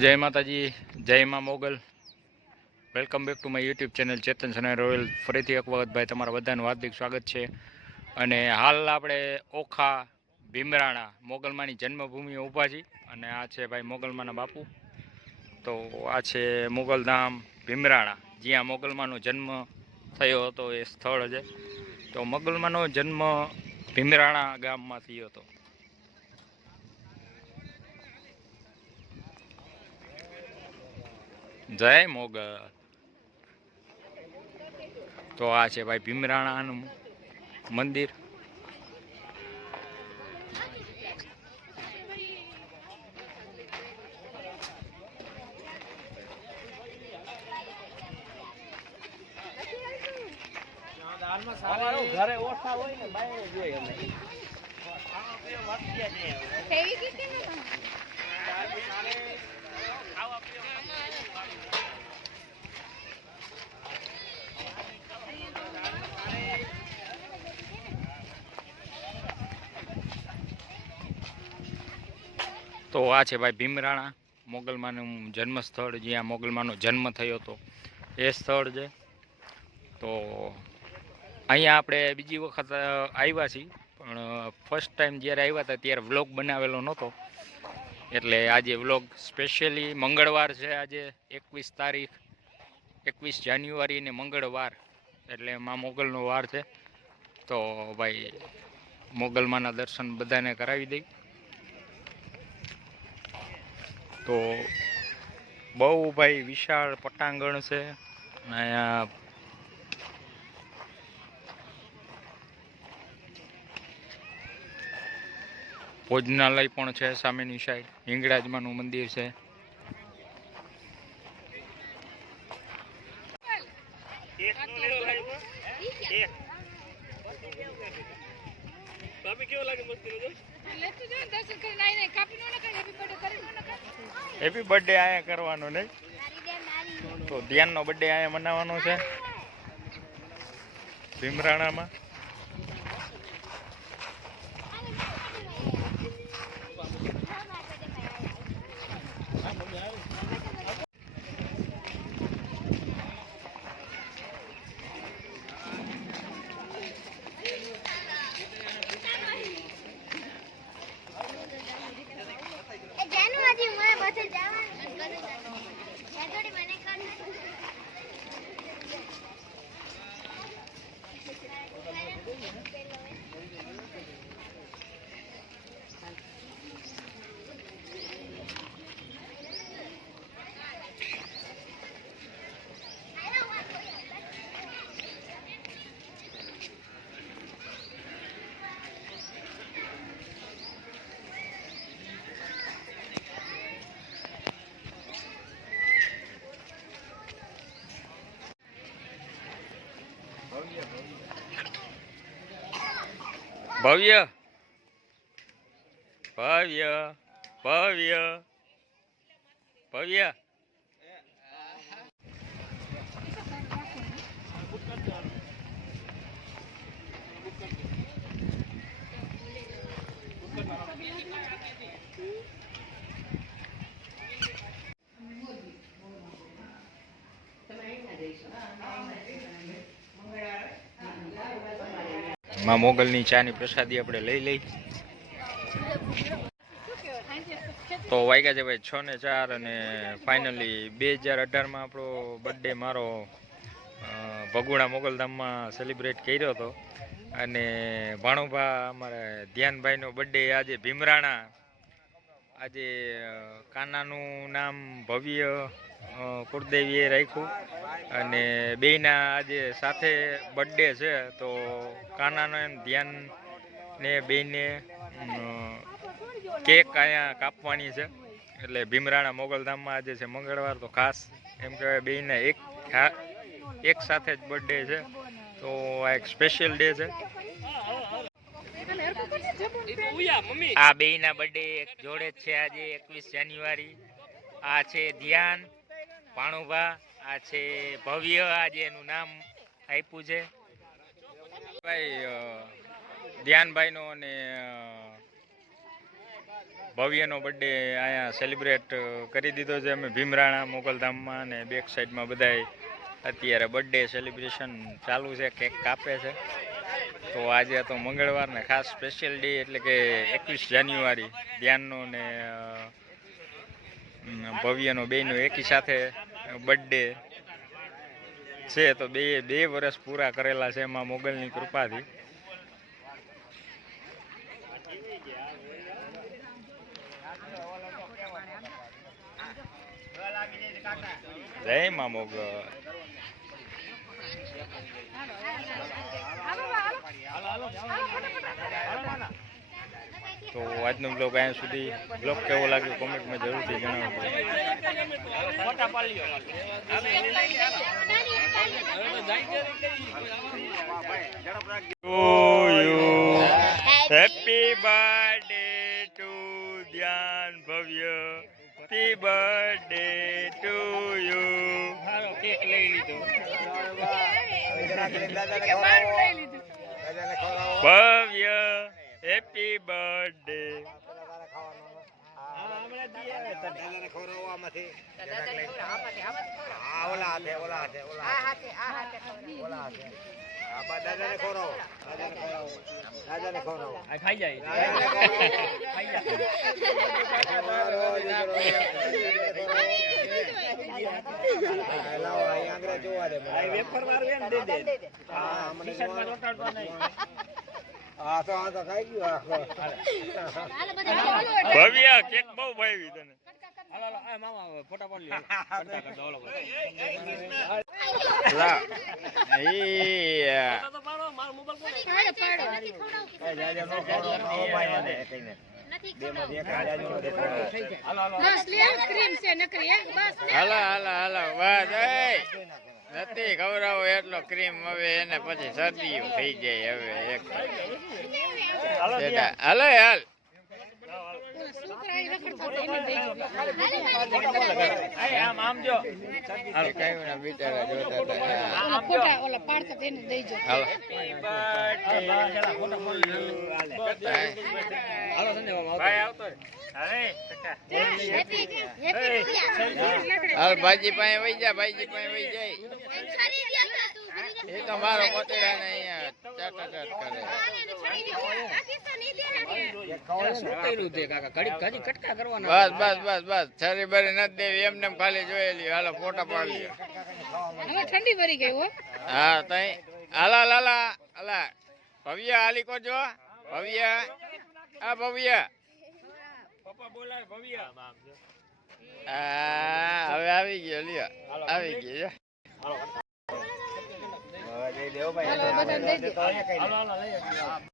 જય માતાજી, જય મા Mogal. Welcome back to my YouTube channel Chetan Sanay Royal ફરીથી એક વખત ભાઈ તમારા બધાનું હાર્દિક સ્વાગત છે. અને હાલ આપણે ઓખા, ભીમરાણા, મોગલમાની જન્મભૂમિ છીએ. અને આ છે ભાઈ મોગલમાના બાપુ. તો આ છે મોગલધામ ભીમરાણા. જ્યાં મોગલમાનો જન્મ થયો હતો એ સ્થળ છે. તો મોગલમાનો જન્મ ભીમરાણા ગામમાં થયો હતો. જય મોગલ. તો આ છે ભાઈ ભીમરાણાનું મંદિર. ઘરે ઓછા હોય ને બાય જોઈએ ફેવી કીધી ને તમે? તો આ છે ભાઈ ભીમરાણા. મોગલમાનું જન્મસ્થળ જ્યાં મોગલમાનો જન્મ થયો હતો. એ સ્થળ છે. તો અહીંયા આપણે બીજી વખત આવ્યા છીએ. પણ ફર્સ્ટ ટાઈમ જ્યારે આવ્યા હતા ત્યારે વ્લોગ બનાવેલો નહોતો. એટલે આજે વ્લોગ સ્પેશિયલી મંગળવાર છે. આજે એકવીસ તારીખ, એકવીસ જાન્યુઆરી ને મંગળવાર. એટલે માં મોગલનો વાર છે. તો ભાઈ મોગલમાના દર્શન બધાને કરાવી દઈ. તો બહુ ભાઈ વિશાળ પટાંગણ છે. અને અહીંયા ભોજનાલય પણ છે સામેની સાઈડ હિંગળાજમાનું મંદિર છે. કેવો લાગે ને હેપી બર્થડે અહીંયા કરવાનો નહીં? તો ધ્યાનનો બર્થડે અહીંયા મનાવવાનો છે? ભીમરાણામાં એ જાનું હજી મને બધે જવાનું ત્યાં થોડી મને કર ભવ્ય. ભવ્ય ભવ્ય. ભવ્ય. માં મોગલની ચાની પ્રસાદી આપણે લઈ લઈ. તો વાગ્યા છે ભાઈ છ ને ચાર અને ફાઇનલી બે હજાર અઢારમાં આપણો બર્થડે મારો ભગુણા મોગલધામમાં સેલિબ્રેટ કર્યો હતો. અને ભાણુભા અમારા ધ્યાનભાઈનો બર્થડે આજે ભીમરાણા. આજે કાનાનું નામ ભવ્ય કુળદેવીએ રાખ્યું. અને બેયના આજે સાથે બર્થડે છે, તો કાનાનો ધ્યાન ને બેયને કેક અહીંયા કાપવાની છે. એટલે ભીમરાણા મોગલધામમાં આજે છે મંગળવાર, તો ખાસ એમ કહેવાય બેને એક એક સાથે જ બર્થડે છે. તો આ એક સ્પેશિયલ ડે છે. આ બેયના બર્થડે એક જોડે છે આજે, એકવીસ જાન્યુઆરી. આ છે ધ્યાન. ભાણુભા, આ છે ભવ્ય, આજે એનું નામ આપ્યું છે. ભાઈ ધ્યાનભાઈનો અને ભવ્યનો બર્થડે અહીંયા સેલિબ્રેટ કરી દીધો છે. અમે ભીમરાણા, મોગલધામમાં અને બેક સાઈડમાં બધાય અત્યારે બર્થડે સેલિબ્રેશન ચાલુ છે. કેક કાપે છે. તો આજે તો મંગળવારને ખાસ સ્પેશિયલ ડે એટલે કે એકવીસ જાન્યુઆરી. ધ્યાનનો ને ભવ્યનો બેનો એકી સાથે બર્થડે છે તો બે બે વર્ષ પૂરા કરેલા છે એમાં મોગલની કૃપાથી. જય મા મોગલ. તો આજનો બ્લોગ અહીંયા સુધી. બ્લોગ કેવો લાગ્યો? કોમેન્ટમાં જરૂરથી જણાવજો. Happy birthday to to you. Happy birthday to Dhyan Bhavya happy birthday to you સારો કેક લઈ લીધો. ભવ્ય Happy બર્થડે હા દી ખાઈ જાય. ખાઈ જાય. વેફર વાળું દે દે. ચોંટાડતો નહીં. ભવ્ય કેક બહુ ભાવી તને. હાલો હાલો હાલો. બસ હાલા હાલા હાલા નથી ખવડાવો એટલો ક્રીમ હવે એને પછી શરદી થઈ જાય હવે એક સેટા. હાલ છોકરા અહીં રખડતા હતા એને દઈ દો. આ આમ આમ જો એ કાંઈ ના બિચારા જોતા હતા ઓલા ફોટા ઓલા પાડતા હતા એને દઈ જો હાલો ચાલો ફોટા પાડી લ્યો હાલે હાલો સંજય મામા આવતો હેપી હેપી હાલ ભાજી પાસે વહી જા ભાજી પાસે વહી જાય એ તો મારો પોતે અહીંયા છરી બસ બસ બસ. બસ બરી નથી દેવી એમને એમ ખાલી જોયેલી હાલો ફોટા પાડી ઠંડી ભરી ગઈ હો. હા તઈ. હાલા લાલા હાલા. ભવ્ય હાલી કોજો. ભવ્ય. આ ભવ્ય. પપ્પા બોલાય ભવ્ય હવે આવી ગયો લ્યો. આવી ગયો હાલો